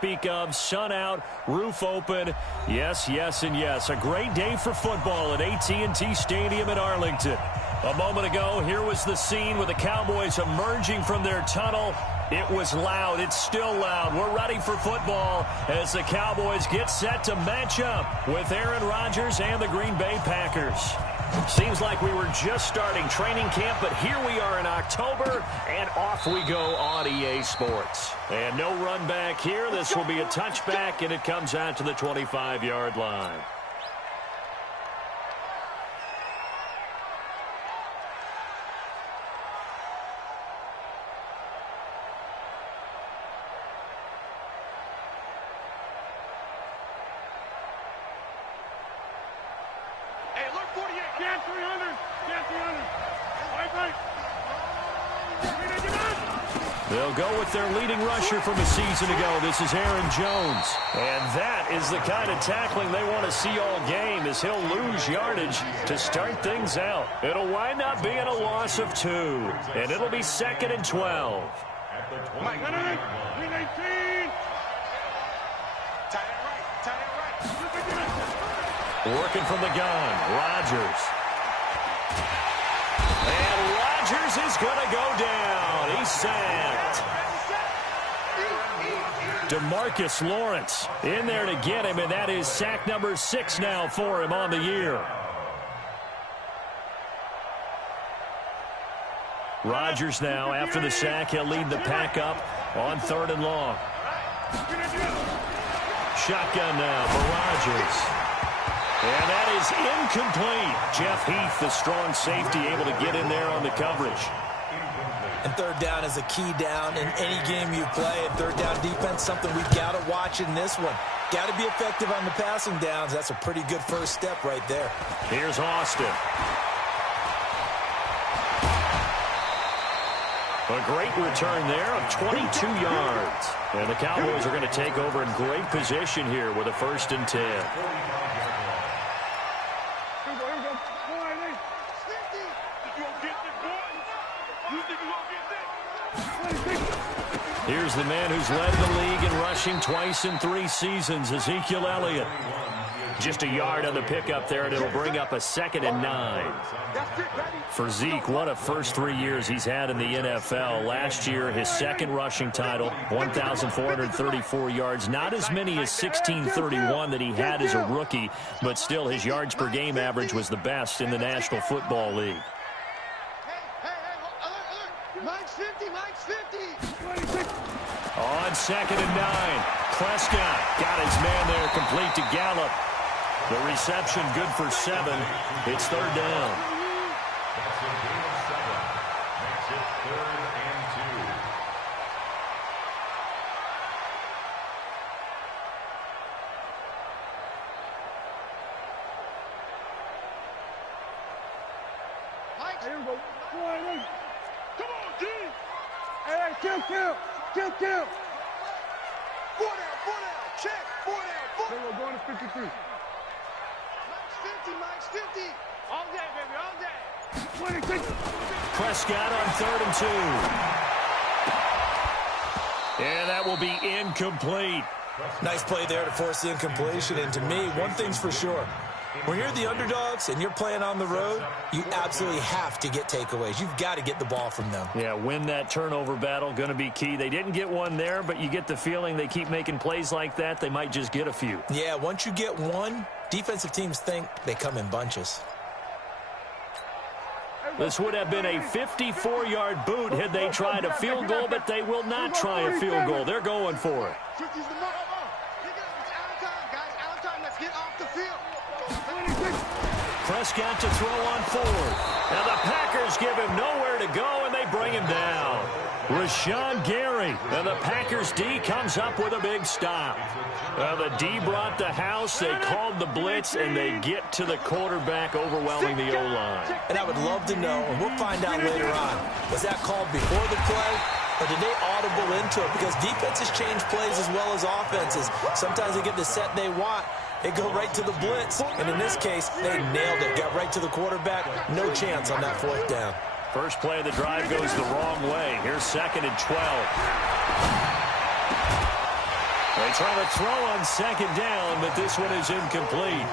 Speak of, sun out, roof open. Yes, yes, and yes. A great day for football at AT&T Stadium in Arlington. A moment ago, here was the scene with the Cowboys emerging from their tunnel. It was loud. It's still loud. We're ready for football as the Cowboys get set to match up with Aaron Rodgers and the Green Bay Packers. Seems like we were just starting training camp, but here we are in October, and off we go on EA Sports. And no run back here. This will be a touchback, and it comes out to the 25-yard line. They'll go with their leading rusher from a season ago. This is Aaron Jones. And that is the kind of tackling they want to see all game, as he'll lose yardage to start things out. It'll wind up being a loss of 2. And it'll be 2nd and 12. Working from the gun, Rodgers. And Rodgers is going to go down. He's sacked. DeMarcus Lawrence in there to get him, and that is sack number 6 now for him on the year. Rodgers now, after the sack, he'll lead the pack up on 3rd and long. Shotgun now for Rodgers. And that is incomplete. Jeff Heath, the strong safety, able to get in there on the coverage. And 3rd down is a key down in any game you play. And 3rd down defense, something we've got to watch in this one. Got to be effective on the passing downs. That's a pretty good first step right there. Here's Austin. A great return there of 22 yards. And the Cowboys are going to take over in great position here with a 1st and 10. Here's the man who's led the league in rushing twice in 3 seasons, Ezekiel Elliott. Just a yard on the pickup there, and it'll bring up a 2nd and 9. For Zeke, what a first 3 years he's had in the NFL. Last year, his 2nd rushing title, 1,434 yards. Not as many as 1,631 that he had as a rookie, but still his yards per game average was the best in the National Football League. On 2nd and 9, Prescott got his man there, complete to Gallup. The reception good for 7. It's 3rd down. Kill. 4 down. Check. 4 down. We're going to 53. Mike's 50. All day, baby, all day. 26. Prescott on 3rd and 2. And that will be incomplete. Nice play there to force the incompletion. And to me, one thing's for sure. When you're the underdogs and you're playing on the road, you absolutely have to get takeaways. You've got to get the ball from them. Yeah, win that turnover battle, going to be key. They didn't get one there, but you get the feeling they keep making plays like that, they might just get a few. Yeah, once you get one, defensive teams think they come in bunches. This would have been a 54-yard boot had they tried a field goal, but they will not try a field goal. They're going for it. Prescott to throw on 4th. Now the Packers give him nowhere to go, and they bring him down. Rashawn Gary. And the Packers D comes up with a big stop. The D brought the house. They called the blitz, and they get to the quarterback, overwhelming the O-line. And I would love to know, and we'll find out later on, was that called before the play, or did they audible into it? Because defenses change plays as well as offenses. Sometimes they get the set they want. They go right to the blitz, and in this case, they nailed it. Got right to the quarterback. No chance on that 4th down. First play of the drive goes the wrong way. Here's 2nd and 12. They try to throw on second down, but this one is incomplete.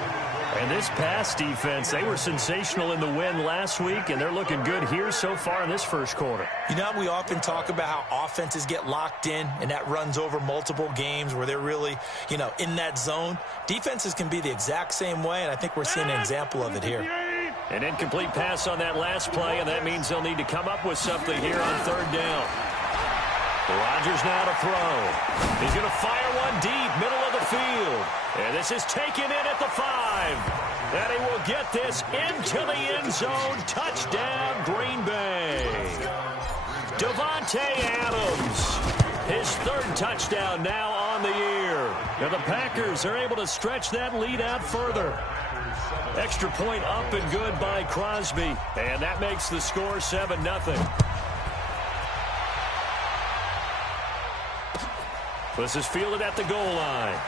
And this pass defense, they were sensational in the win last week, and they're looking good here so far in this first quarter. You know, we often talk about how offenses get locked in, and that runs over multiple games where they're really, in that zone. Defenses can be the exact same way, and I think we're seeing an example of it here. An incomplete pass on that last play, and that means they'll need to come up with something here on third down. Rodgers now to throw. He's going to fire one deep, middle of the field. And this is taken in at the 5. And he will get this into the end zone. Touchdown, Green Bay. Davante Adams. His third touchdown now on the year. Now the Packers are able to stretch that lead out further. Extra point up and good by Crosby. And that makes the score 7-0. This is fielded at the goal line.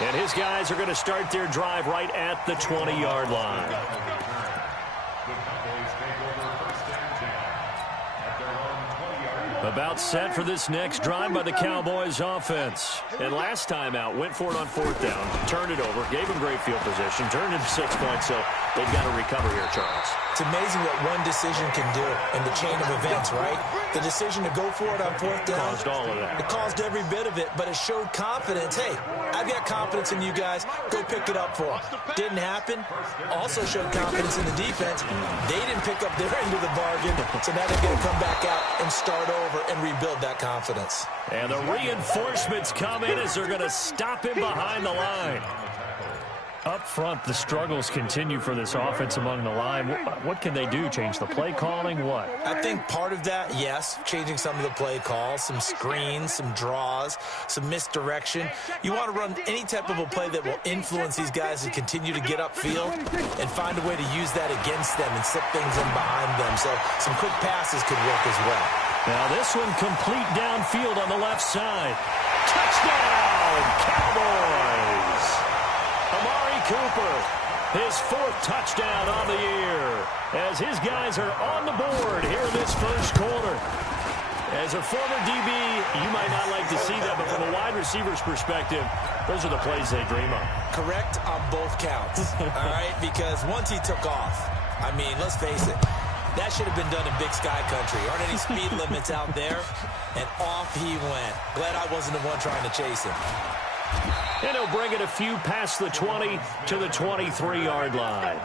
And his guys are going to start their drive right at the 20-yard line. About set for this next drive by the Cowboys offense. And last time out, went for it on fourth down, turned it over, gave him great field position, turned it 6 points, so they've got to recover here, Charles. It's amazing what one decision can do in the chain of events, right? The decision to go for it on fourth down. Caused all of that. It caused every bit of it, but it showed confidence. Hey, I've got confidence in you guys. Go pick it up for them. Didn't happen. Also showed confidence in the defense. They didn't pick up their end of the bargain, so now they're going to come back out and start over and rebuild that confidence. And the reinforcements come in as they're going to stop him behind the line. Up front, the struggles continue for this offense among the line. What can they do? Change the play calling? What? I think part of that, yes, changing some of the play calls, some screens, some draws, some misdirection. You want to run any type of a play that will influence these guys to continue to get upfield and find a way to use that against them and slip things in behind them. So some quick passes could work as well. Now this one complete downfield on the left side. Touchdown, Cowboys! Amari Cooper, his fourth touchdown on the year, as his guys are on the board here in this first quarter. As a former DB, you might not like to see that, but from a wide receiver's perspective, those are the plays they dream of. Correct on both counts, all right? Because once he took off, I mean, let's face it, that should have been done in Big Sky Country. Aren't any speed limits out there? And off he went. Glad I wasn't the one trying to chase him. And he'll bring it a few past the 20 to the 23-yard line.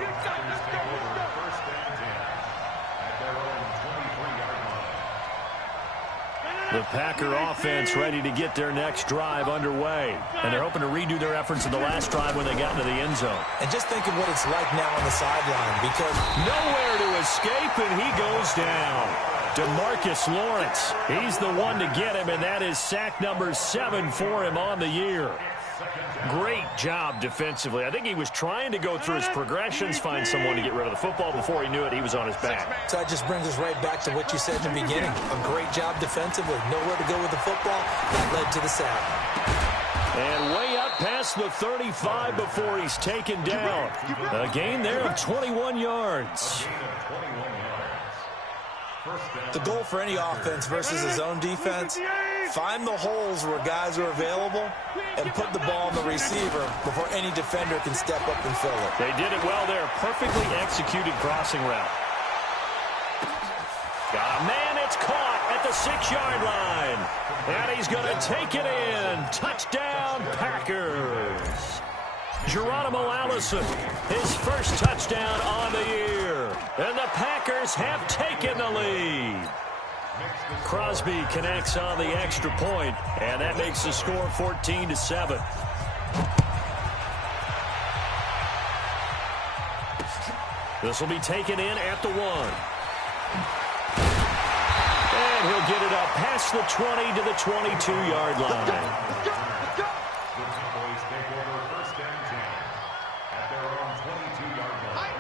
The Packer offense ready to get their next drive underway. And they're hoping to redo their efforts in the last drive when they got into the end zone. And just think of what it's like now on the sideline, because nowhere to escape, and he goes down. DeMarcus Lawrence, he's the one to get him, and that is sack number 7 for him on the year. Great job defensively. I think he was trying to go through his progressions, find someone to get rid of the football. Before he knew it, he was on his back. So that just brings us right back to what you said in the beginning. A great job defensively. Nowhere to go with the football. That led to the sack. And way up past the 35 before he's taken down. A gain there of 21 yards. The goal for any offense versus his own defense, find the holes where guys are available and put the ball on the receiver before any defender can step up and fill it. They did it well there. Perfectly executed crossing route. Got a man. It's caught at the 6-yard line. And he's going to take it in. Touchdown, Packers. Geronimo Allison, his first touchdown on the year. And the Packers have taken the lead. Crosby connects on the extra point, and that makes the score 14-7. This will be taken in at the 1. And he'll get it up past the 20 to the 22-yard line.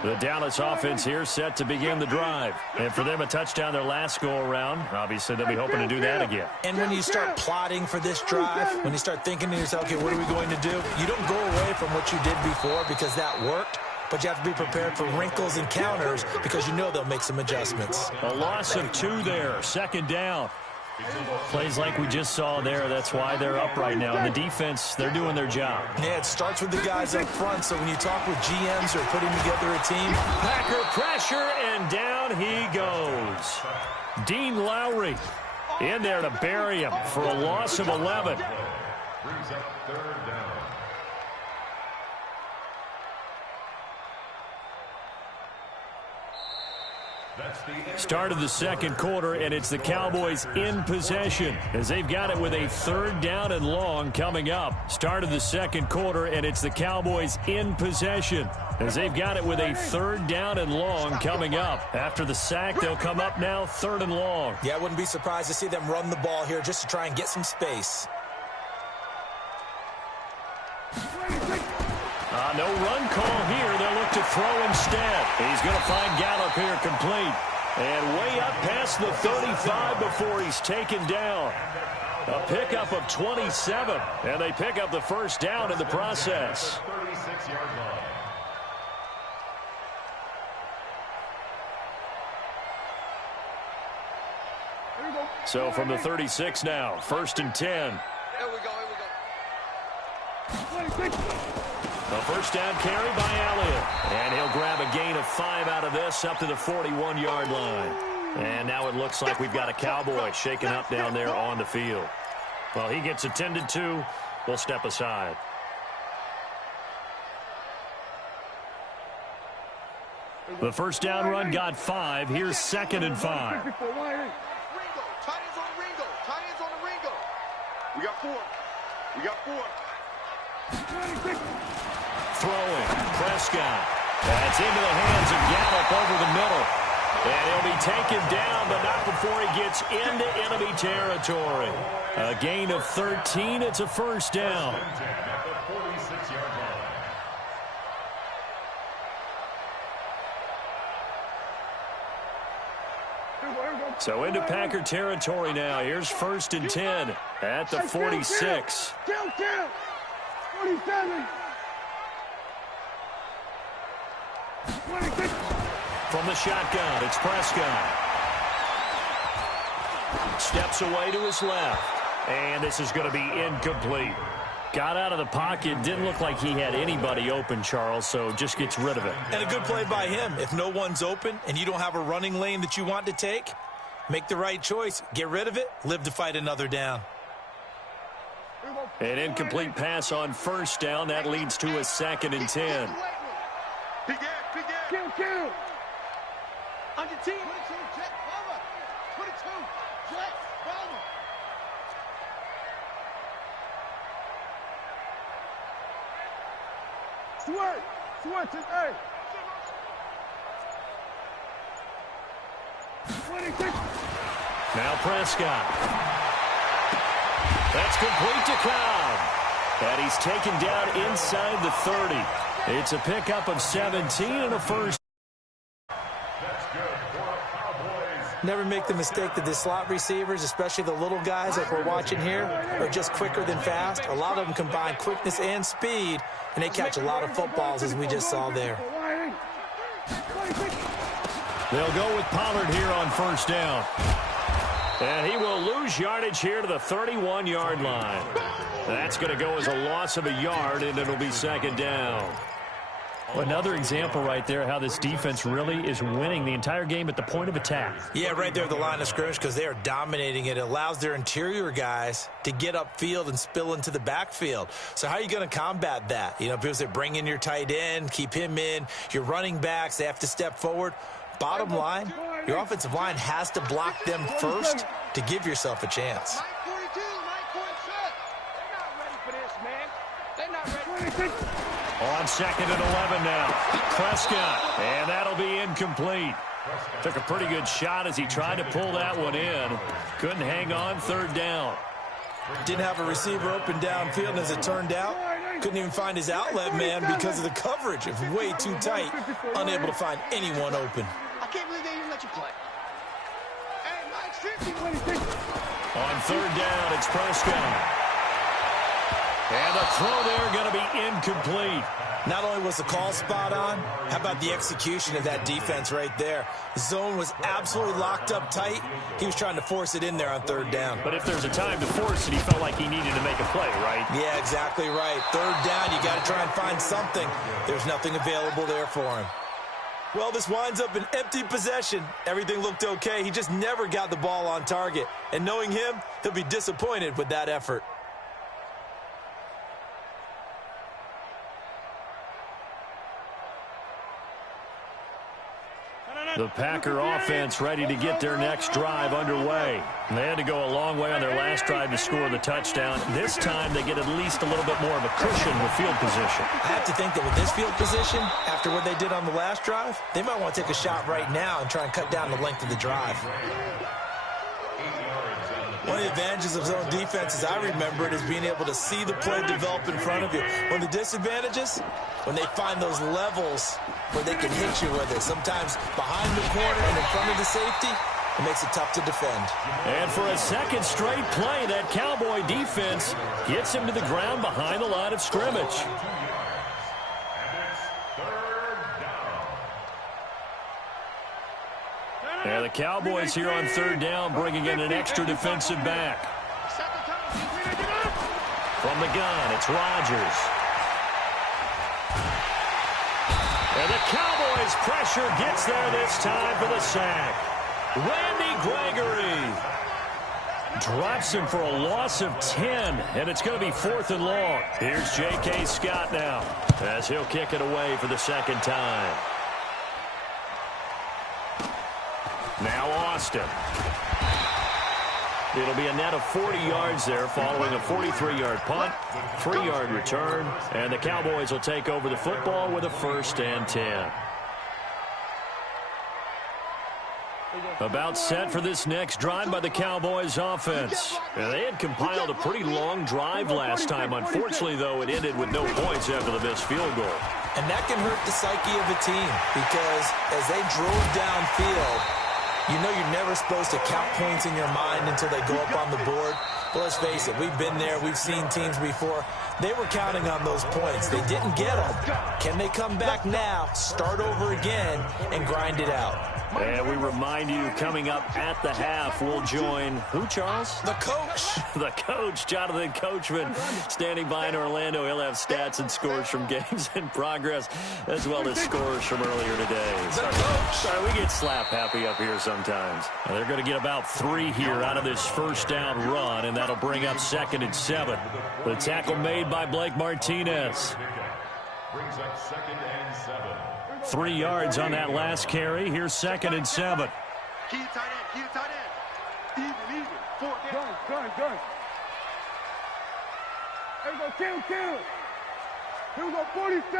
The Dallas offense here set to begin the drive. And for them, a touchdown their last go-around. Obviously, they'll be hoping to do that again. And when you start plotting for this drive, when you start thinking to yourself, okay, what are we going to do? You don't go away from what you did before because that worked. But you have to be prepared for wrinkles and counters because you know they'll make some adjustments. A loss of 2 there. Second down. Plays like we just saw there. That's why they're up right now. And the defense, they're doing their job. Yeah, it starts with the guys up front. So when you talk with GMs or putting together a team. Packer pressure, and down he goes. Dean Lowry in there to bury him for a loss of 11. Brings up third down. Start of the second quarter, and it's the Cowboys in possession as they've got it with a third down and long coming up. Start of the second quarter, and it's the Cowboys in possession as they've got it with a third down and long coming up. After the sack, they'll come up now third and long. Yeah, I wouldn't be surprised to see them run the ball here just to try and get some space. No run call here. They'll look to throw instead. He's going to find Gallup here complete. And way up past the 35 before he's taken down. A pickup of 27. And they pick up the first down in the process. 36-yard line. So from the 36 now, first and 10. Here we go. A first down carry by Elliott. And he'll grab a gain of 5 out of this up to the 41-yard line. And now it looks like we've got a Cowboy shaken up down there on the field. Well, he gets attended to. We'll step aside. The first down run got 5. Here's second and 5. Ringo. Tight ends on the Ringo. Tight ends on the Ringo. We got 4. Throwing. Prescott. That's into the hands of Gallup over the middle. And he'll be taken down, but not before he gets into enemy territory. A gain of 13. It's a first down. At the 46-yard line. So into Packer territory now. Here's first and 10 at the 46. 47. From the shotgun, it's Prescott. Steps away to his left. And this is going to be incomplete. Got out of the pocket. Didn't look like he had anybody open, Charles, so just gets rid of it. And a good play by him. If no one's open and you don't have a running lane that you want to take, make the right choice. Get rid of it. Live to fight another down. An incomplete pass on first down. That leads to a second and 10. Kill. On your team. 22, jet, cover. 22, jet, cover. Switch it, hey. 26. Now Prescott. That's complete to Cobb. And he's taken down inside the 30. It's a pickup of 17 and a first. That's good for Cowboys. Never make the mistake that the slot receivers, especially the little guys like we're watching here, are just quicker than fast. A lot of them combine quickness and speed, and they catch a lot of footballs, as we just saw there. They'll go with Pollard here on first down. And he will lose yardage here to the 31-yard line. That's going to go as a loss of a yard, and it'll be second down. Another example right there how this defense really is winning the entire game at the point of attack. Yeah, right there at the line of scrimmage, because they are dominating it. It allows their interior guys to get upfield and spill into the backfield. So how are you going to combat that? You know, people say bring in your tight end, keep him in. Your running backs, they have to step forward. Bottom line, your offensive line has to block them first to give yourself a chance. 942, 947. They're not ready for this, man. They're not ready. On second and 11 now. Prescott. And that'll be incomplete. Took a pretty good shot as he tried to pull that one in. Couldn't hang on third down. Didn't have a receiver open downfield, and as it turned out, couldn't even find his outlet man because of the coverage. It was way too tight, unable to find anyone open. I can't believe they even let you play. Hey, Mike 50. On third down, it's Prescott. And the throw there going to be incomplete. Not only was the call spot on, how about the execution of that defense right there? The zone was absolutely locked up tight. He was trying to force it in there on third down. But if there's a time to force it, he felt like he needed to make a play, right? Yeah, exactly right. Third down, you got to try and find something. There's nothing available there for him. Well, this winds up an empty possession. Everything looked okay. He just never got the ball on target. And knowing him, he'll be disappointed with that effort. The Packer offense ready to get their next drive underway. They had to go a long way on their last drive to score the touchdown. This time they get at least a little bit more of a cushion with field position. I have to think that with this field position, after what they did on the last drive, they might want to take a shot right now and try and cut down the length of the drive. One of the advantages of zone defense, as I remember it, is being able to see the play develop in front of you. One of the disadvantages, when they find those levels where they can hit you with it, sometimes behind the corner and in front of the safety, it makes it tough to defend. And for a second straight play, that Cowboy defense gets him to the ground behind the line of scrimmage. And the Cowboys here on third down, bringing in an extra defensive back. From the gun, it's Rodgers. And the Cowboys' pressure gets there this time for the sack. Randy Gregory drops him for a loss of 10, and it's going to be 4th and long. Here's J.K. Scott now, as he'll kick it away for the second time. Now Austin. It'll be a net of 40 yards there following a 43-yard punt, 3-yard return, and the Cowboys will take over the football with a 1st and 10. About set for this next drive by the Cowboys offense. And they had compiled a pretty long drive last time. Unfortunately, though, it ended with no points after the missed field goal. And that can hurt the psyche of a team because as they drove downfield, you know you're never supposed to count points in your mind until they go up on the board. Well, let's face it, we've been there. We've seen teams before. They were counting on those points. They didn't get them. Can they come back now, start over again, and grind it out? And we remind you, coming up at the half, we'll join who, Charles? The coach. The coach, Jonathan Coachman, standing by in Orlando. He'll have stats and scores from games in progress, as well as scores from earlier today. Sorry, we get slap happy up here sometimes. They're going to get about 3 here out of this first down run, and that'll bring up 2nd and 7. The tackle made by Blake Martinez. Brings up 2nd and 7. 3 yards on that last carry. Here's 2nd and 7. Key tight end. Even. 4th down. Gun. Here we go, kill. Here we go, 46.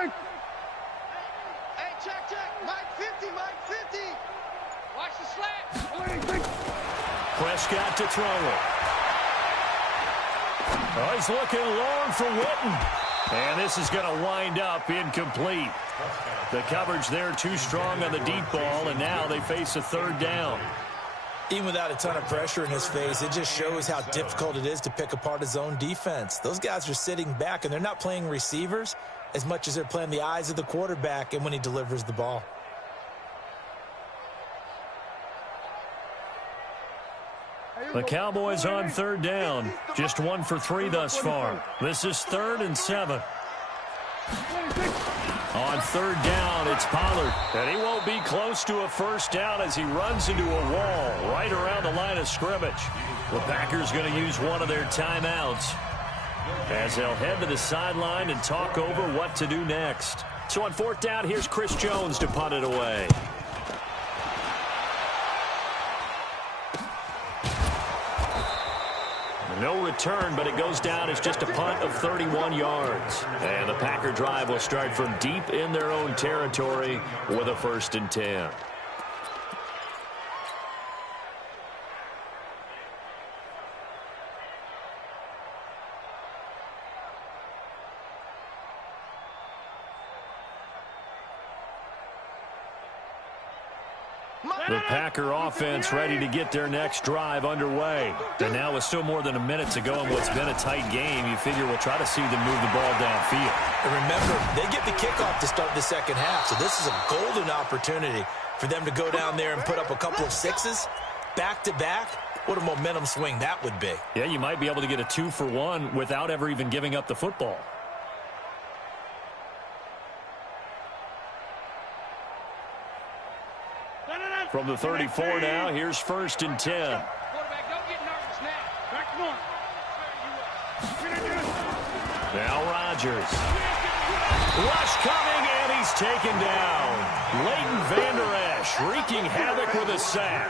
Hey, check. Mike 50. Watch the slant. Prescott to throw it. Oh, he's looking long for Witten. And this is going to wind up incomplete. The coverage there too strong on the deep ball, and now they face a 3rd down. Even without a ton of pressure in his face, it just shows how difficult it is to pick apart his own defense. Those guys are sitting back, and they're not playing receivers as much as they're playing the eyes of the quarterback and when he delivers the ball. The Cowboys on 3rd down. Just 1 for 3 thus far. This is 3rd and 7. On 3rd down, it's Pollard. And he won't be close to a 1st down as he runs into a wall right around the line of scrimmage. The Packers going to use one of their timeouts as they'll head to the sideline and talk over what to do next. So on 4th down, here's Chris Jones to punt it away. No return, but it goes down as just a punt of 31 yards. And the Packer drive will start from deep in their own territory with a 1st and 10. The Packer offense ready to get their next drive underway. And now with still more than a minute to go in what's been a tight game, you figure we'll try to see them move the ball downfield. And remember, they get the kickoff to start the second half, so this is a golden opportunity for them to go down there and put up a couple of sixes back-to-back. What a momentum swing that would be. Yeah, you might be able to get a 2-for-1 without ever even giving up the football. From the 34 now, here's 1st and 10. Quarterback, don't get nervous now. Back north. Now Rodgers. Rush coming, and he's taken down. Leighton Vander Esch wreaking havoc with a sack.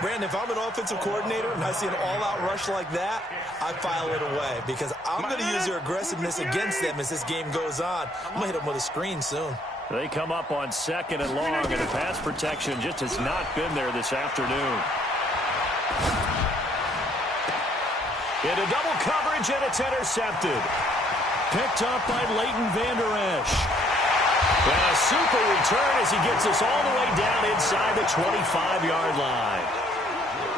Brandon, if I'm an offensive coordinator and I see an all-out rush like that, I file it away because I'm going to use their aggressiveness against them as this game goes on. I'm going to hit them with a screen soon. They come up on 2nd and long, and the pass protection just has not been there this afternoon. Into double coverage, and it's intercepted. Picked up by Leighton Vander Esch. And a super return as he gets us all the way down inside the 25-yard line.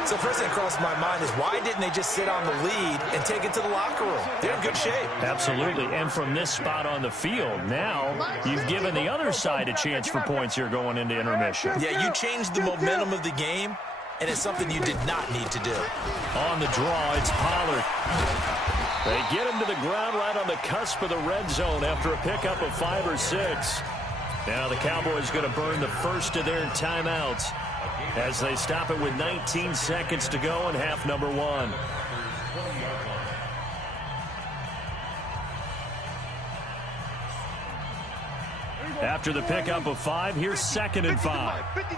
So first thing that crossed my mind is why didn't they just sit on the lead and take it to the locker room? They're in good shape. Absolutely. And from this spot on the field, now you've given the other side a chance for points here going into intermission. Yeah, you changed the momentum of the game, and it's something you did not need to do. On the draw, it's Pollard. They get him to the ground right on the cusp of the red zone after a pickup of 5 or 6. Now the Cowboys going to burn the first of their timeouts as they stop it with 19 seconds to go in half number 1. After the pickup of 5, here's 2nd and 5. Let's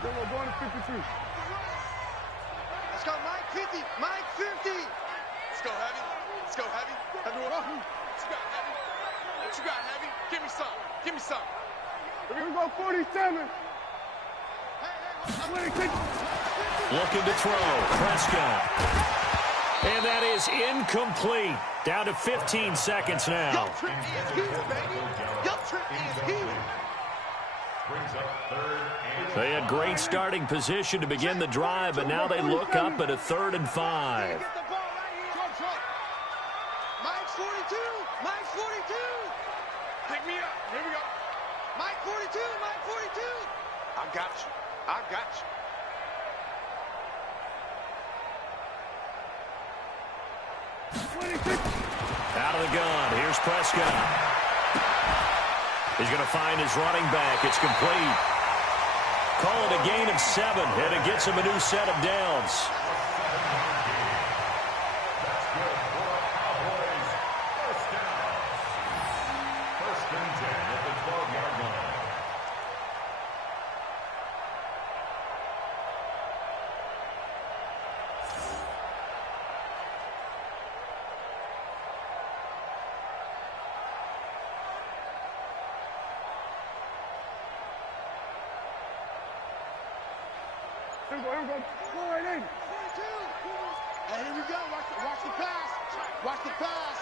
go, Mike 50. Mike 50. Let's go, Heavy. Let's go, Heavy. What you got, Heavy? What you got, Heavy? Give me some. Give me some. Here we go, 47. Looking to throw. Prescott. And that is incomplete. Down to 15 seconds now. Yo, Trip is here, baby. Yo, Trip is here. Brings up 3rd and They had great starting position to begin the drive, but now they look up at a 3rd and 5. Get the ball right here. Mike's 42. Mike's 42. Pick me up. Here we go. Mike 42. Mike 42. I got you. I got you. Out of the gun. Here's Prescott. He's going to find his running back. It's complete. Call it a gain of 7, and it gets him a new set of downs. that's good for the Cowboys. 1st down. 1st and 10 at the 12-yard line. Here we go. Go right in. 42. Hey, here we go. Watch the pass. Watch the pass.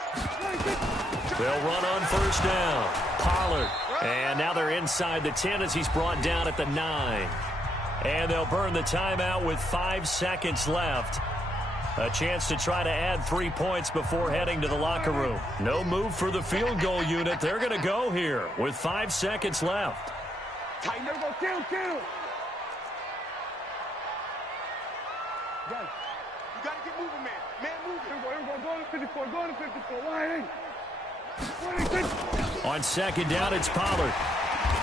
They'll run on 1st down. Pollard. And now they're inside the 10 as he's brought down at the 9. And they'll burn the timeout with 5 seconds left. A chance to try to add 3 points before heading to the locker room. No move for the field goal unit. They're going to go here with 5 seconds left. Tighten up. Go kill. Go. You got to get moving, man. Man, moving. Here we go. Go to 54. Go to 54. Line in. 26. On 2nd down, it's Pollard.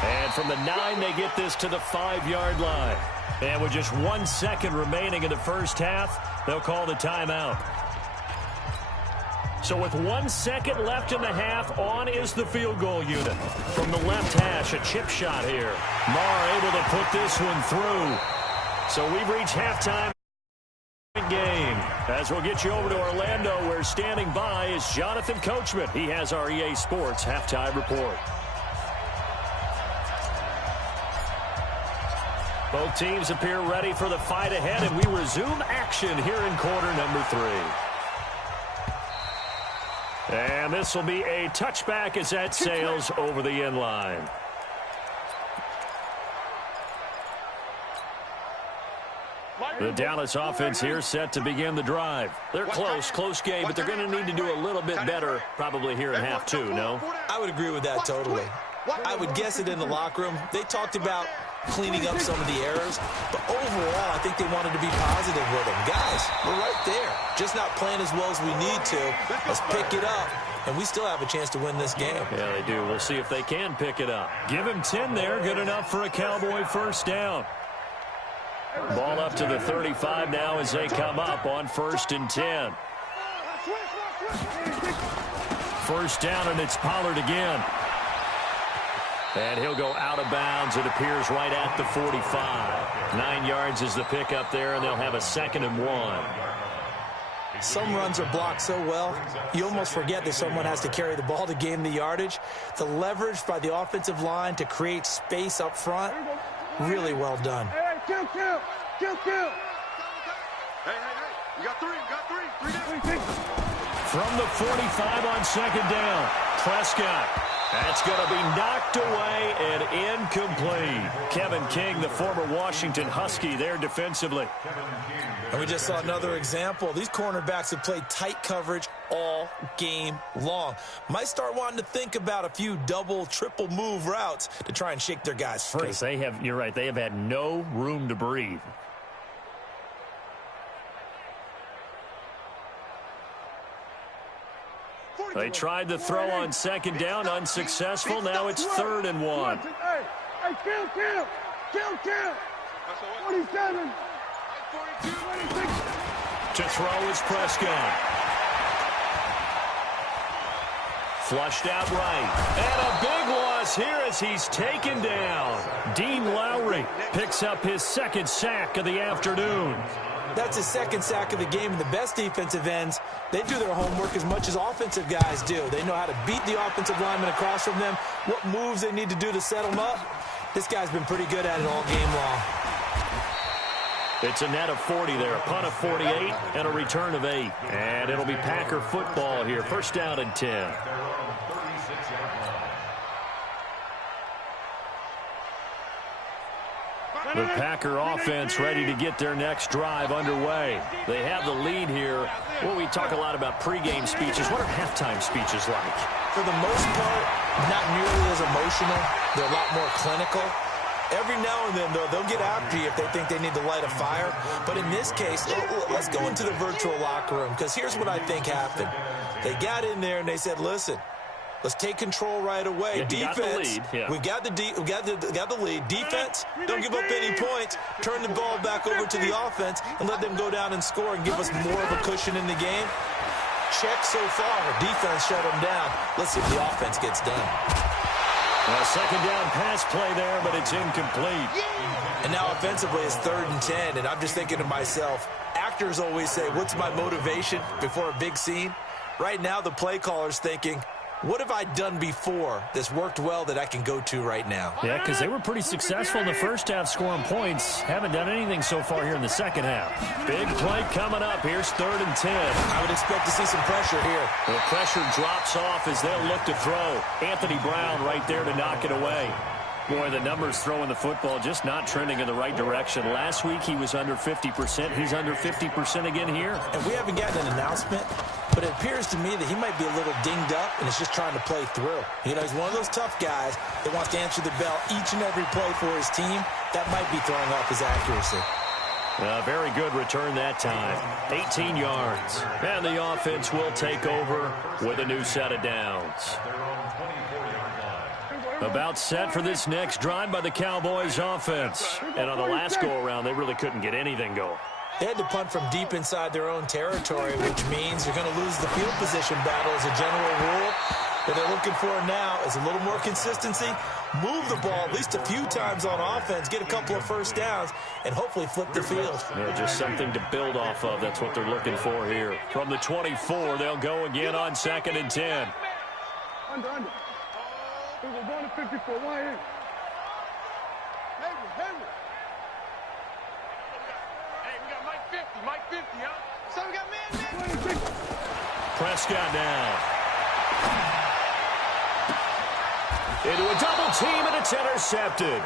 And from the 9, they get this to the 5-yard line. And with just 1 second remaining in the first half, they'll call the timeout. So with 1 second left in the half, on is the field goal unit. From the left hash, a chip shot here. Marr able to put this one through. So we've reached halftime game. As we'll get you over to Orlando, where standing by is Jonathan Coachman. He has our EA Sports halftime report. Both teams appear ready for the fight ahead, and we resume action here in quarter number 3. And this will be a touchback as that sails over the end line. The Dallas offense here set to begin the drive. They're close game, but they're going to need to do a little bit better probably here in half two, no? I would agree with that totally. I would guess it in the locker room. They talked about cleaning up some of the errors, but overall, I think they wanted to be positive with them. Guys, we're right there. Just not playing as well as we need to. Let's pick it up, and we still have a chance to win this game. Yeah, they do. We'll see if they can pick it up. Give him 10 there. Good enough for a Cowboy first down. Ball up to the 35 now as they come up on 1st and 10. First down, and it's Pollard again. And he'll go out of bounds. It appears right at the 45. 9 yards is the pickup there, and they'll have a 2nd and 1. Some runs are blocked so well, you almost forget that someone has to carry the ball to gain the yardage. The leverage by the offensive line to create space up front, really well done. Hey, kill. Hey, You got three. From the 45 on 2nd down, Prescott. That's going to be knocked away and incomplete. Kevin King, the former Washington Husky, there defensively. And we just saw another example. These cornerbacks have played tight coverage all game long. Might start wanting to think about a few double, triple move routes to try and shake their guys free. Because you're right, they have had no room to breathe. They tried to throw on 2nd down, unsuccessful. Now it's 3rd and 1. Hey, kill. 47. 26. To throw is Prescott. Flushed out right. And a big loss here as he's taken down. Dean Lowry picks up his 2nd sack of the afternoon. That's his 2nd sack of the game, and the best defensive ends, they do their homework as much as offensive guys do. They know how to beat the offensive lineman across from them, what moves they need to do to set them up. This guy's been pretty good at it all game long. It's a net of 40 there, a punt of 48, and a return of 8. And it'll be Packer football here, 1st down and 10. The Packer offense ready to get their next drive underway. They have the lead here. Well, we talk a lot about pregame speeches. What are halftime speeches like? For the most part, not nearly as emotional. They're a lot more clinical. Every now and then, though, they'll get after you if they think they need to light a fire. But in this case, let's go into the virtual locker room, because here's what I think happened. They got in there and they said, listen, let's take control right away. Yeah, defense, we got the lead. Defense, don't give up any points. Turn the ball back over to the offense and let them go down and score and give us more of a cushion in the game. Check so far. Defense shut them down. Let's see if the offense gets done. A 2nd down pass play there, but it's incomplete. And now offensively it's 3rd and 10, and I'm just thinking to myself, actors always say, what's my motivation before a big scene? Right now the play caller's thinking, what have I done before that's worked well that I can go to right now? Yeah, because they were pretty successful in the first half scoring points. Haven't done anything so far here in the second half. Big play coming up. Here's 3rd and 10. I would expect to see some pressure here. The pressure drops off as they'll look to throw. Anthony Brown right there to knock it away. Boy, the numbers throwing the football just not trending in the right direction. Last week he was under 50%. He's under 50% again here. And we haven't gotten an announcement, but it appears to me that he might be a little dinged up and is just trying to play through. You know, he's one of those tough guys that wants to answer the bell each and every play for his team. That might be throwing off his accuracy. Very good return that time. 18 yards. And the offense will take over with a new set of downs. About set for this next drive by the Cowboys offense. And on the last go-around, they really couldn't get anything going. They had to punt from deep inside their own territory, which means you're going to lose the field position battle as a general rule. What they're looking for now is a little more consistency, move the ball at least a few times on offense, get a couple of first downs, and hopefully flip the field. Yeah, just something to build off of. That's what they're looking for here. From the 24, they'll go again on 2nd and 10. Under. We're going to 54. Why here? Henry. Hey, we got Mike 50, huh? So we got man. 26. Prescott now. Into a double team, and it's intercepted.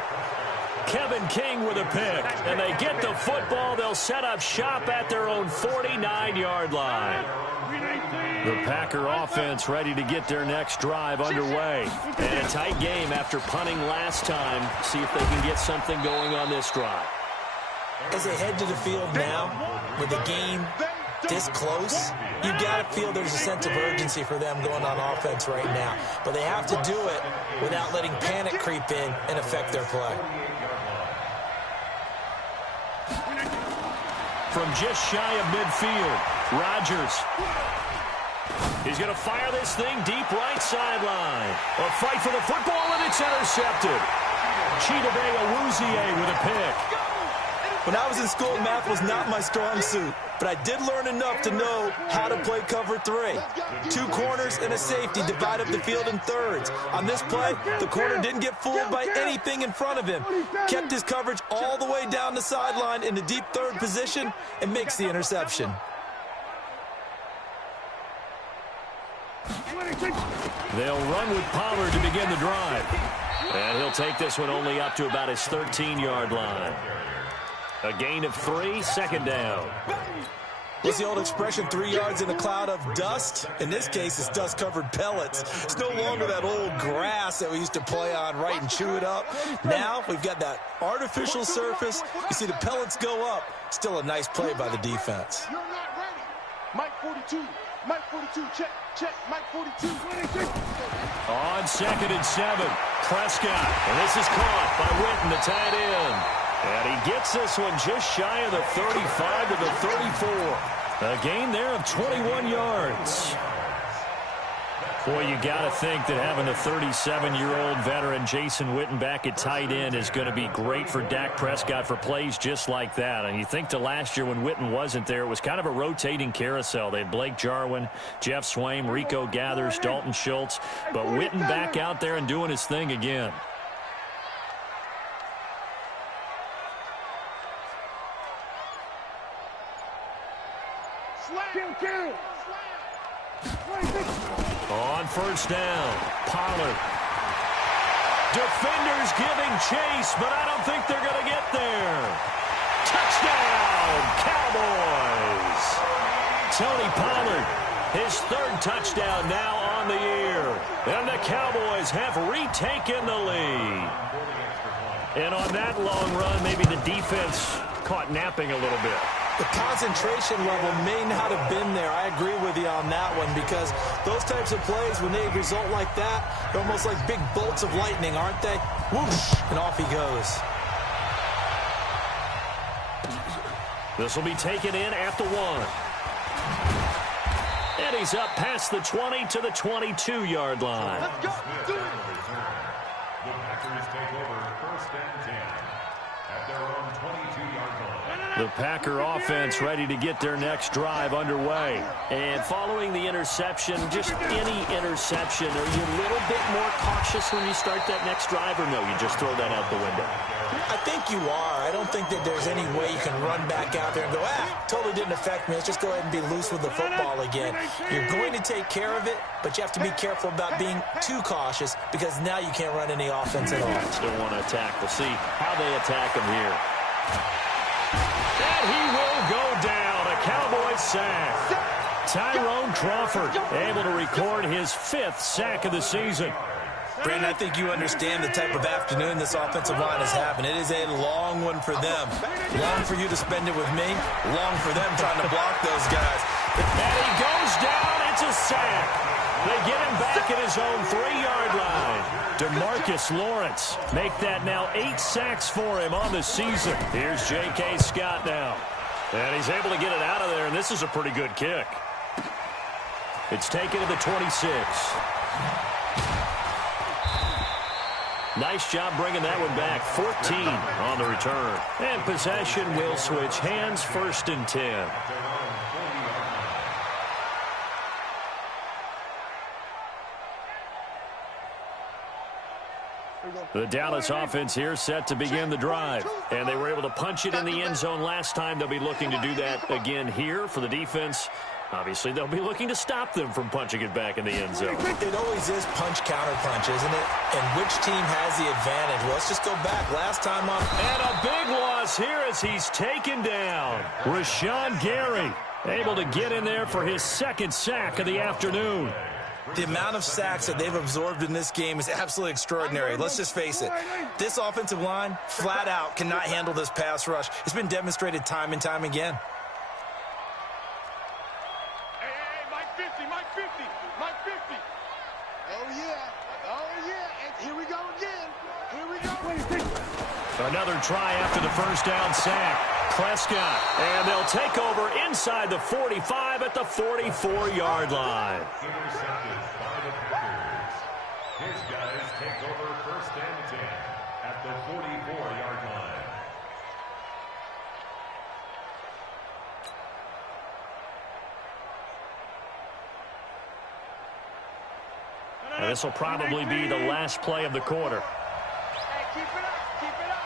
Kevin King with a pick. And they get the football. They'll set up shop at their own 49-yard line. The Packer offense ready to get their next drive underway. And a tight game after punting last time. See if they can get something going on this drive. As they head to the field now, with the game this close, you've got to feel there's a sense of urgency for them going on offense right now. But they have to do it without letting panic creep in and affect their play. From just shy of midfield, Rodgers. He's going to fire this thing deep right sideline. A fight for the football, and it's intercepted. Chidobe Awuzie with a pick. When I was in school, math was not my strong suit, but I did learn enough to know how to play cover 3. 2 corners and a safety divide up the field in thirds. On this play, the corner didn't get fooled by anything in front of him. Kept his coverage all the way down the sideline in the deep third position and makes the interception. They'll run with Pollard to begin the drive. And he'll take this one only up to about his 13-yard line. A gain of 3, second down. What's the old expression, 3 yards in a cloud of dust? In this case, it's dust-covered pellets. It's no longer that old grass that we used to play on, right, and chew it up. Now we've got that artificial surface. You see the pellets go up. Still a nice play by the defense. You're not ready. Mike 42. Mike 42. Check. Mike 42. On 2nd and 7, Prescott. And this is caught by Witten, the tight end. And he gets this one just shy of the 35 to the 34. A gain there of 21 yards. Boy, you got to think that having a 37-year-old veteran Jason Witten back at tight end is going to be great for Dak Prescott for plays just like that. And you think to last year when Witten wasn't there, it was kind of a rotating carousel. They had Blake Jarwin, Jeff Swaim, Rico Gathers, Dalton Schultz. But Witten back out there and doing his thing again. On first down, Pollard. Defenders giving chase, but I don't think they're going to get there. Touchdown, Cowboys. Tony Pollard, his 3rd touchdown now on the year. And the Cowboys have retaken the lead. And on that long run, maybe the defense caught napping a little bit. The concentration level may not have been there. I agree with you on that one because those types of plays, when they result like that, they're almost like big bolts of lightning, aren't they? Whoosh, and off he goes. This will be taken in at the 1. And he's up past the 20 to the 22-yard line. Let's go. Do it. The Packers take over 1st and 10 at their own 22-yard line. The Packer offense ready to get their next drive underway. And following the interception, just any interception, are you a little bit more cautious when you start that next drive, or no, you just throw that out the window? I think you are. I don't think that there's any way you can run back out there and go, totally didn't affect me. Let's just go ahead and be loose with the football again. You're going to take care of it, but you have to be careful about being too cautious because now you can't run any offense at all. Still want to attack. We'll see how they attack him here. And he will go down. A Cowboys sack. Tyrone Crawford able to record his 5th sack of the season. Brandon, I think you understand the type of afternoon this offensive line is having. It is a long one for them. Long for you to spend it with me. Long for them trying to block those guys. And he goes down. It's a sack. They get him back at his own 3-yard line. DeMarcus Lawrence make that now 8 sacks for him on the season. Here's J.K. Scott now. And he's able to get it out of there, and this is a pretty good kick. It's taken to the 26. Nice job bringing that one back. 14 on the return. And possession will switch hands, 1st and 10. The Dallas offense here set to begin the drive. And they were able to punch it in the end zone last time. They'll be looking to do that again here for the defense. Obviously, they'll be looking to stop them from punching it back in the end zone. It always is punch-counter-punch, isn't it? And which team has the advantage? Well, let's just go back. Last time on... And a big loss here as he's taken down. Rashawn Gary able to get in there for his second sack of the afternoon. The amount of sacks that they've absorbed in this game is absolutely extraordinary. Let's just face it. This offensive line, flat out, cannot handle this pass rush. It's been demonstrated time and time again. Hey, Mike 50, Mike 50, Mike 50. Oh, yeah, and here we go again. Here we go. Another try after the first down sack. Prescott, and they'll take over inside the 45 at the 44-yard line. Intercepted by the Packers. His guys take over first and 10 at the 44-yard line. And this will probably be the last play of the quarter. Hey, keep it up, keep it up.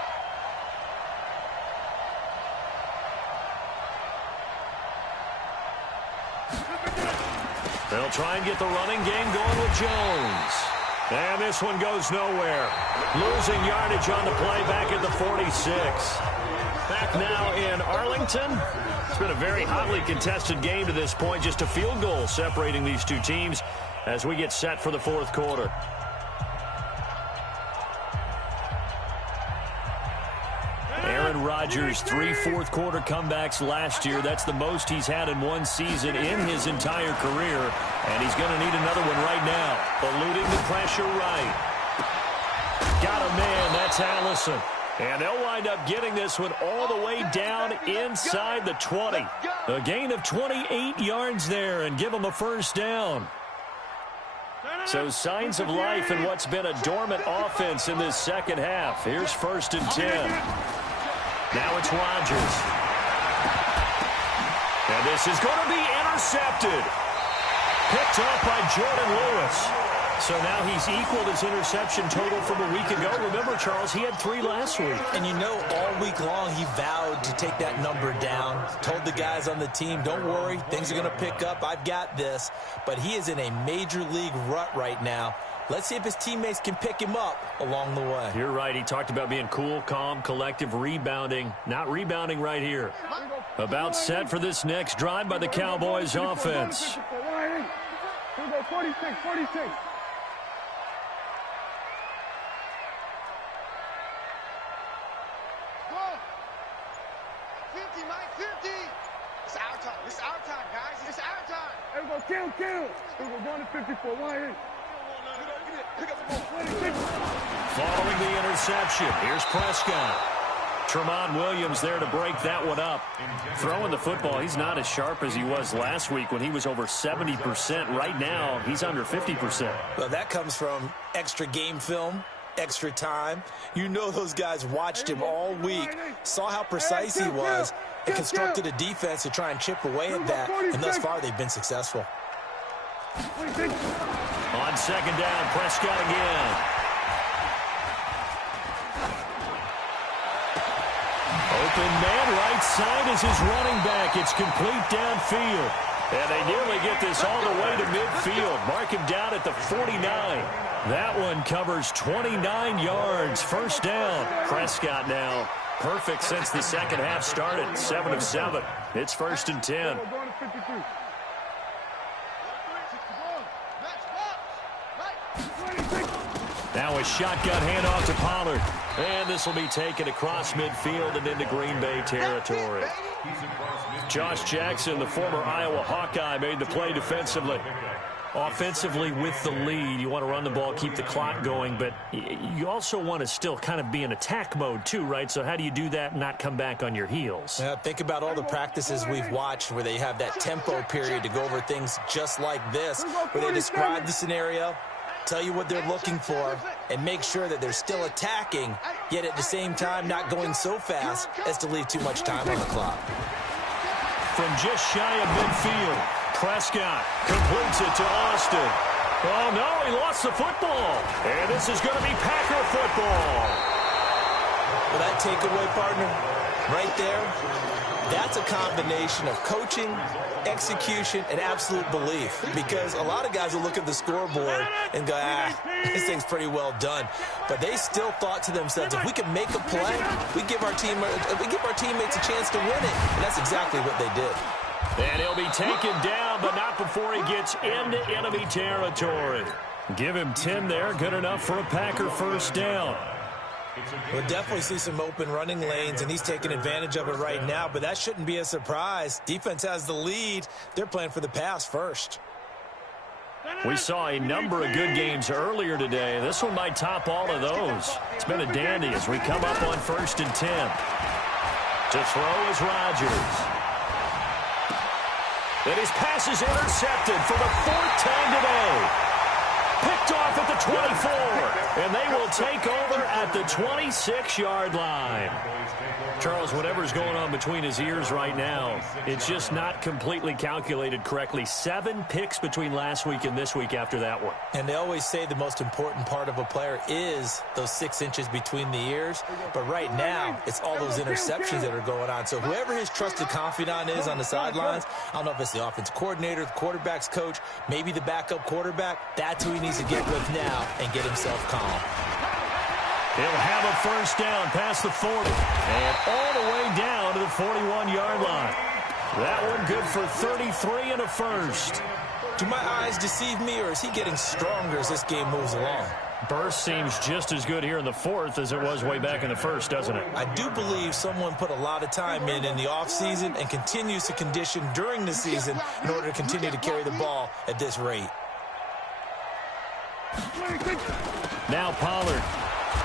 They'll try and get the running game going with Jones. And this one goes nowhere. Losing yardage on the play back at the 46. Back now in Arlington. It's been a very hotly contested game to this point. Just a field goal separating these two teams as we get set for the fourth quarter. Aaron Rodgers, 3 fourth-quarter comebacks last year. That's the most he's had in one season in his entire career. And he's going to need another one right now. Eluding the pressure right. Got a man. That's Allison. And they'll wind up getting this one all the way down inside the 20. A gain of 28 yards there and give them a first down. So signs of life in what's been a dormant offense in this second half. Here's first and 10. Now it's Rodgers. And this is going to be intercepted. Picked up by Jordan Lewis. So now he's equaled his interception total from a week ago. Remember, Charles, he had 3 last week. And you know, all week long he vowed to take that number down. Told the guys on the team, don't worry, things are going to pick up. I've got this. But he is in a major league rut right now. Let's see if his teammates can pick him up along the way. You're right. He talked about being cool, calm, collective, rebounding. Not rebounding right here. About set for this next drive by the Cowboys offense. Here we go, 46, 46. Go. 50, Mike, 50. It's our time. It's our time, guys. It's our time. Here we go, kill. Here we go, going to 54. Why? Following the interception, here's Prescott. Tremont Williams there to break that one up. Throwing the football, he's not as sharp as he was last week when he was over 70%. Right now, he's under 50%. Well, that comes from extra game film, extra time. You know those guys watched him all week, saw how precise he was, and constructed a defense to try and chip away at that. And thus far, they've been successful. On second down, Prescott again. Open man, right side is his running back. It's complete downfield. And they nearly get this all the way to midfield. Mark him down at the 49. That one covers 29 yards. First down. Prescott now perfect since the second half started. 7 of 7. It's first and 10. Now a shotgun handoff to Pollard. And this will be taken across midfield and into Green Bay territory. Josh Jackson, the former Iowa Hawkeye, made the play defensively. Offensively with the lead, you want to run the ball, keep the clock going, but you also want to still kind of be in attack mode too, right? So how do you do that and not come back on your heels? Think about all the practices we've watched where they have that tempo period to go over things just like this, where they describe the scenario, tell you what they're looking for, and make sure that they're still attacking, yet at the same time not going so fast as to leave too much time on the clock. From just shy of midfield, Prescott completes it to Austin. Oh, no, he lost the football. And this is going to be Packer football. Well, that takeaway, partner, right there, that's a combination of coaching, execution, and absolute belief. Because a lot of guys will look at the scoreboard and go, this thing's pretty well done. But they still thought to themselves, if we can make a play, we give our teammates a chance to win it. And that's exactly what they did. And he'll be taken down, but not before he gets into enemy territory. Give him 10 there, good enough for a Packer first down. We'll definitely see some open running lanes, and he's taking advantage of it right now, but that shouldn't be a surprise. Defense has the lead. They're playing for the pass first. We saw a number of good games earlier today. This one might top all of those. It's been a dandy as we come up on 1st and 10. To throw is Rodgers. And his pass is intercepted for the 4th time today. Picked off at the 24, and they will take over at the 26-yard line. Charles, whatever's going on between his ears right now, it's just not completely calculated correctly. 7 picks between last week and this week after that one. And they always say the most important part of a player is those 6 inches between the ears. But right now, it's all those interceptions that are going on. So whoever his trusted confidant is on the sidelines, I don't know if it's the offensive coordinator, the quarterback's coach, maybe the backup quarterback, that's who he needs to get with now and get himself calm. He'll have a first down past the 40 and all the way down to the 41-yard line. That one good for 33 and a first. Do my eyes deceive me, or is he getting stronger as this game moves along? Burst seems just as good here in the 4th as it was way back in the 1st, doesn't it? I do believe someone put a lot of time in the offseason and continues to condition during the season in order to continue to carry the ball at this rate. Now Pollard.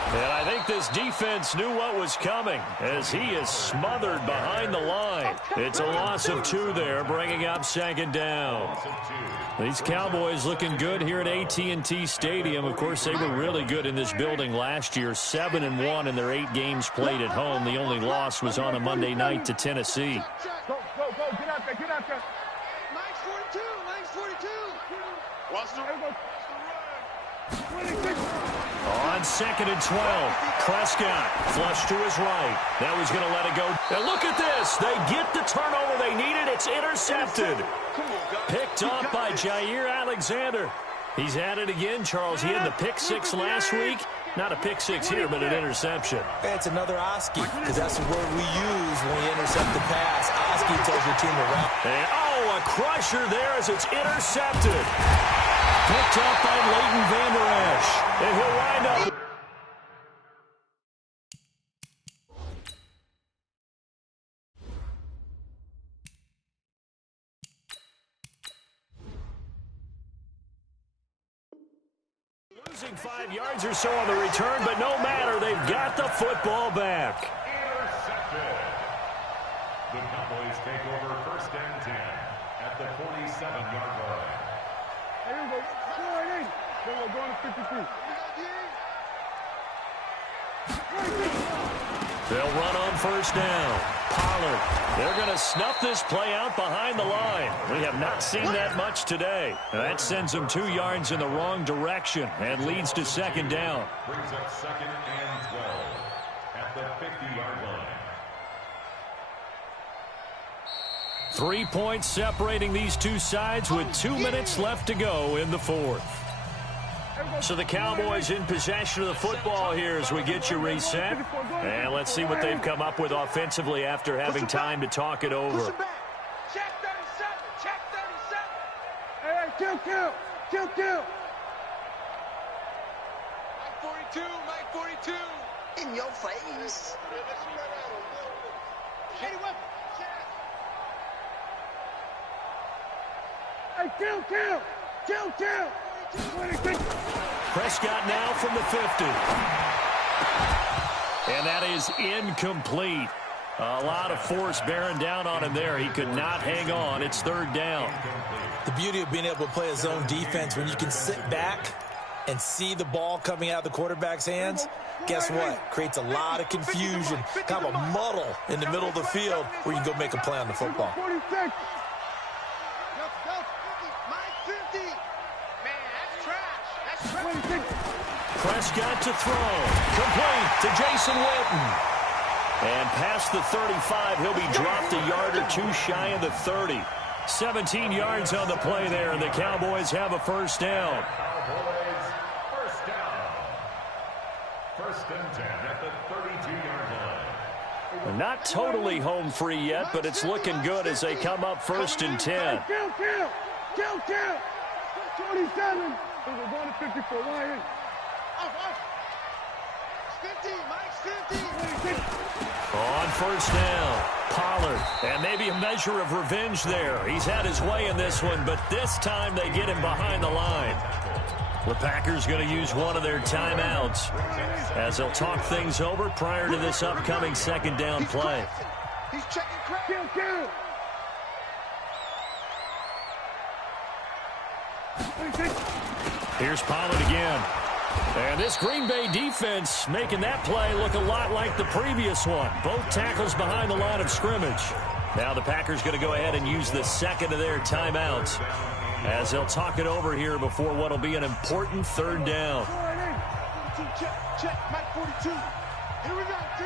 And I think this defense knew what was coming as he is smothered behind the line. It's a loss of 2 there, bringing up 2nd down. These Cowboys looking good here at AT&T Stadium. Of course, they were really good in this building last year, 7-1 in their 8 games played at home. The only loss was on a Monday night to Tennessee. Go, get out there, get out there. Mike's 42. Watch the run. On 2nd and 12, Prescott flush to his right. Now he's going to let it go. And look at this. They get the turnover they needed. It's intercepted. Picked off by Jair Alexander. He's at it again, Charles. He had the pick 6 last week. Not a pick 6 here, but an interception. It's another Oski, because that's the word we use when we intercept the pass. Oski tells your team to route. And, a crusher there as it's intercepted. Picked up by Leighton Vander Esch. And he'll wind up. Losing 5 yards or so on the return, but no matter, they've got the football back. Intercepted. The Cowboys take over 1st and 10 at the 47-yard line. Here we go. Go on to 53. They'll run on 1st down. Pollard. They're going to snuff this play out behind the line. We have not seen that much today. That sends them 2 yards in the wrong direction and leads to 2nd down. Brings up 2nd and 12 at the 50-yard line. 3 points separating these two sides with 2 minutes left to go in the 4th. So the Cowboys in possession of the football here as we get you reset. And let's see what they've come up with offensively after having time to talk it over. Check 37. Check 37. Hey, kill. Mike 42. In your face. Shady weapon. Hey, kill. 26. Prescott now from the 50. And that is incomplete. A lot of force bearing down on him there. He could not hang on. It's 3rd down. The beauty of being able to play a zone defense when you can sit back and see the ball coming out of the quarterback's hands, guess what? Creates a lot of confusion, kind of a muddle in the middle of the field where you can go make a play on the football. 46. Mike 50. Man, that's trash. 26. Prescott to throw. Complete to Jason Witten. And past the 35, he'll be dropped a yard or two shy of the 30. 17 yards on the play there, and the Cowboys have a first down. Cowboys, first down. First and 10 at the 32-yard line. Not totally home free yet, but it's looking good as they come up first and 10. Count. 27. There's a 154 Ryan. Off. 50, Mike's 50. On first down, Pollard. And maybe a measure of revenge there. He's had his way in this one, but this time they get him behind the line. The Packers going to use one of their timeouts as they'll talk things over prior to this upcoming second down play. He's checking crap. Count. Here's Pollard again. And this Green Bay defense making that play look a lot like the previous one. Both tackles behind the line of scrimmage. Now the Packers going to go ahead and use the second of their timeouts as they'll talk it over here before what will be an important third down. 42, check, Mike 42. Here we go, D.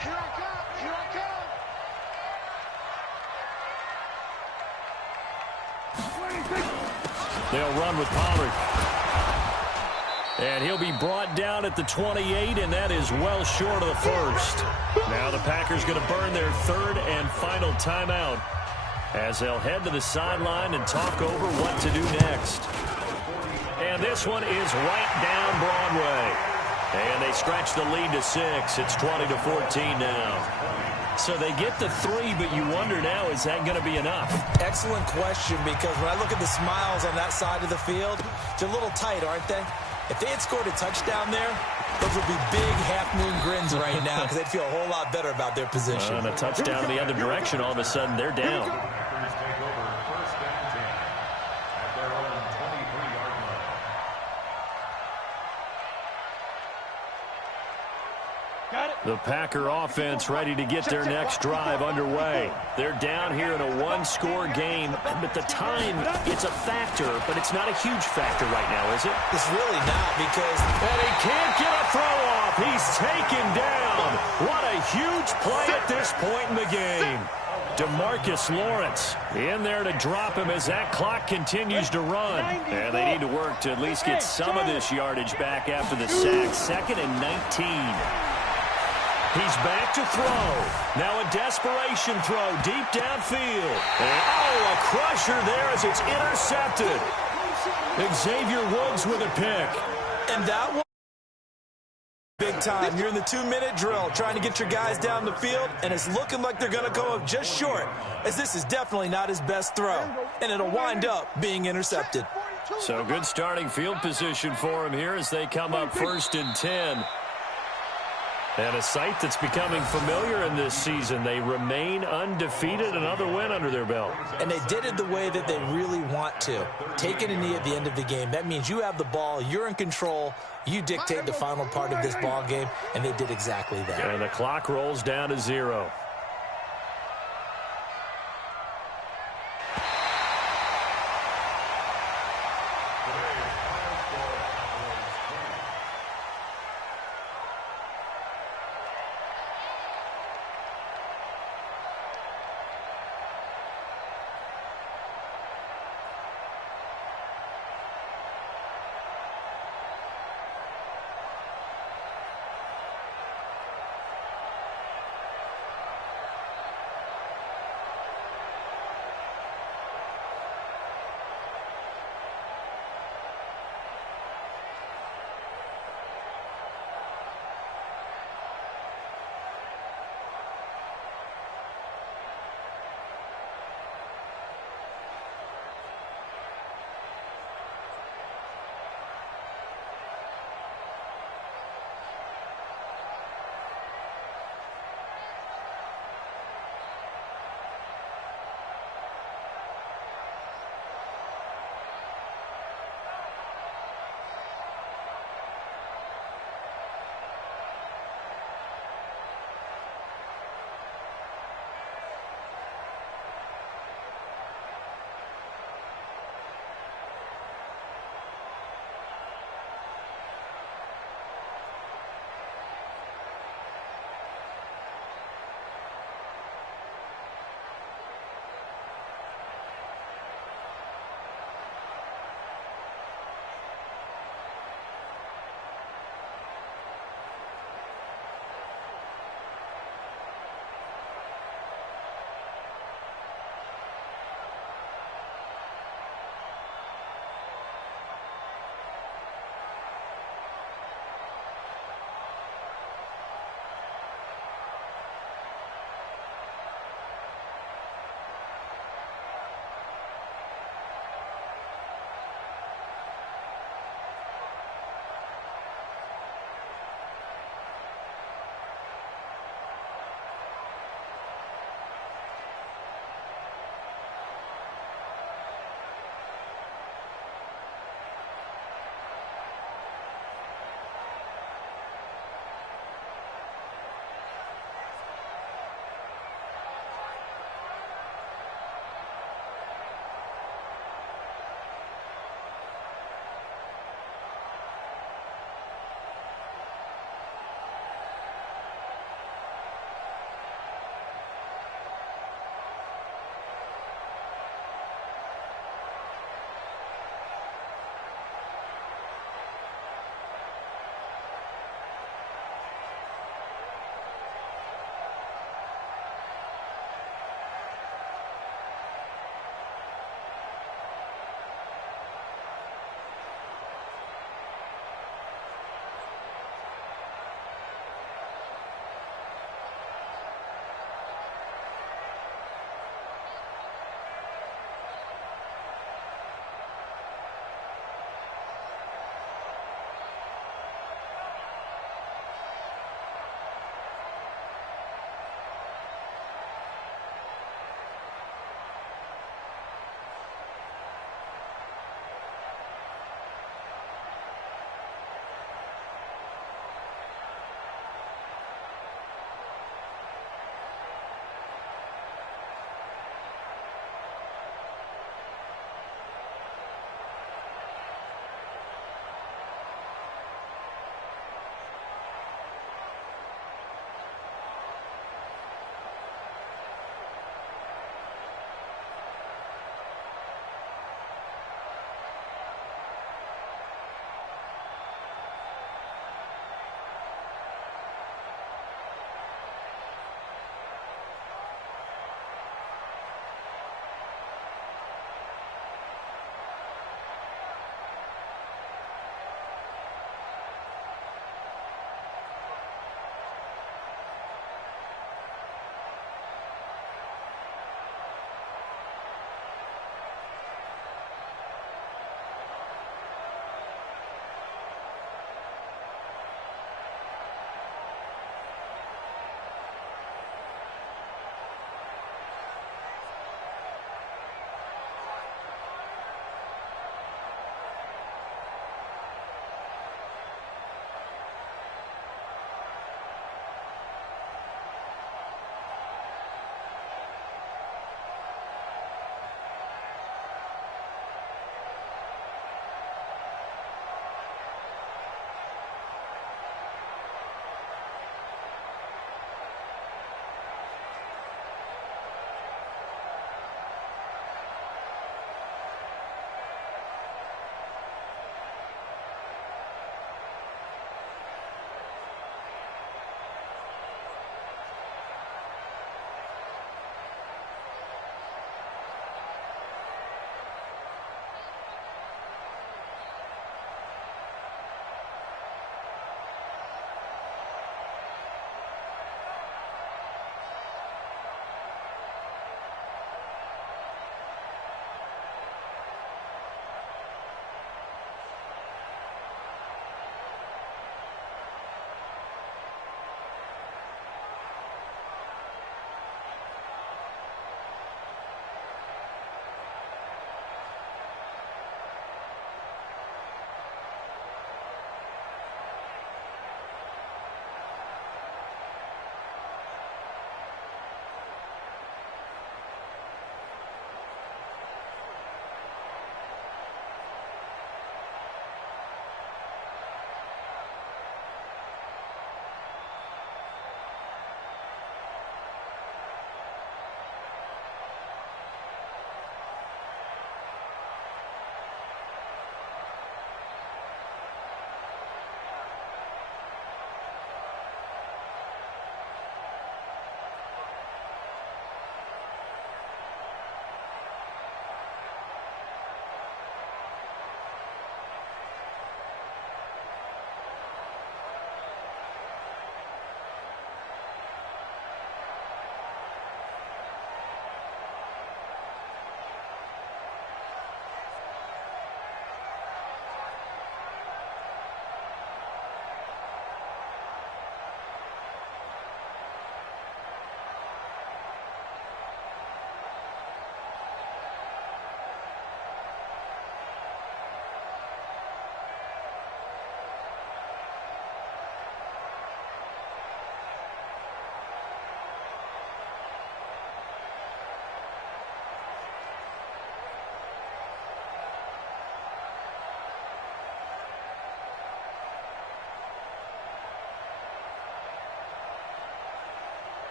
Here I come. They'll run with Pollard. And he'll be brought down at the 28, and that is well short of the first. Now the Packers going to burn their third and final timeout as they'll head to the sideline and talk over what to do next. And this one is right down Broadway. And they stretch the lead to 6. It's 20-14 now. So they get the 3, but you wonder now, is that going to be enough? Excellent question, because when I look at the smiles on that side of the field, they're a little tight, aren't they? If they had scored a touchdown there, those would be big half-moon grins right now because they'd feel a whole lot better about their position. And a touchdown the other direction, all of a sudden they're down. Packers take over first and 10 at their own 23-yard line. The Packer offense ready to get their next drive underway. They're down here in a one-score game, but the time, it's a factor, but it's not a huge factor right now, is it? It's really not, because... And he can't get a throw off. He's taken down. What a huge play at this point in the game. DeMarcus Lawrence in there to drop him as that clock continues to run. And they need to work to at least get some of this yardage back after the sack. 2nd and 19. He's back to throw. Now a desperation throw deep downfield. And, a crusher there as it's intercepted. Xavier Woods with a pick. And that one, big time. You're in the 2-minute drill trying to get your guys down the field, and it's looking like they're going to go up just short, as this is definitely not his best throw, and it'll wind up being intercepted. So good starting field position for him here as they come up first and 10. And a sight that's becoming familiar in this season. They remain undefeated, another win under their belt. And they did it the way that they really want to. Taking a knee at the end of the game. That means you have the ball, you're in control, you dictate the final part of this ball game, and they did exactly that. And the clock rolls down to 0.